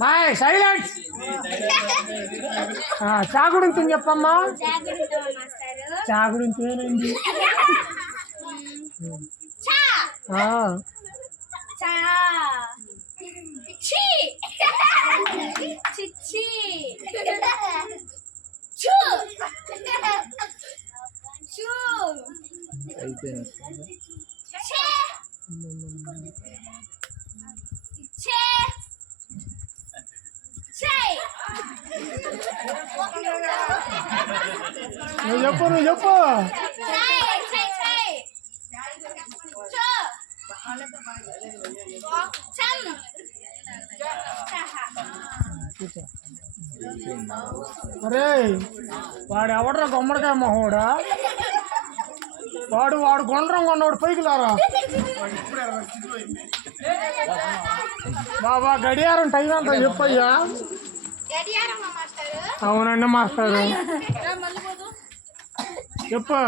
Bye silent. చా గురించి చెప్పమ్మా. చా గురించి ఏమైంది? నువ్వు చెప్పు అరే వాడు ఎవడరా గుమ్మడికాయ మొహోడా? వాడు గుండ్రం కొన్నవాడు పైకి లారా బాబా. గడియారం టైం అంతా చెప్పయ్యా. అవునండి మాస్టారు చెప్పు.